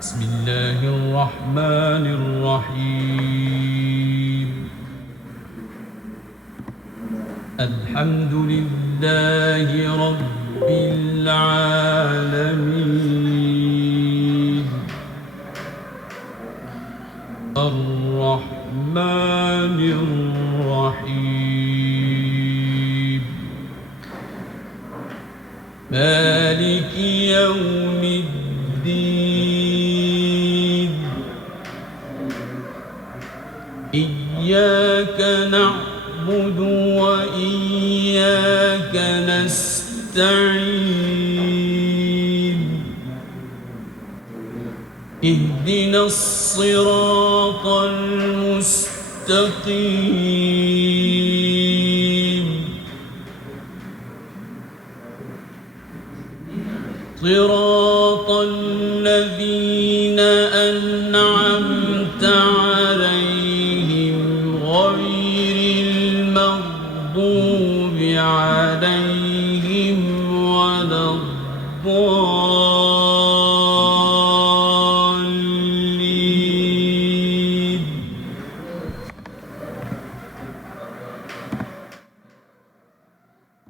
بسم الله الرحمن الرحيم الحمد لله رب العالمين الرحمن الرحيم مالك يوم الدين إياك نعبد وإياك نستعين اهدنا الصراط المستقيم صراط الذين أنعمت عليهم غير المغضوب عليهم ولا الضالين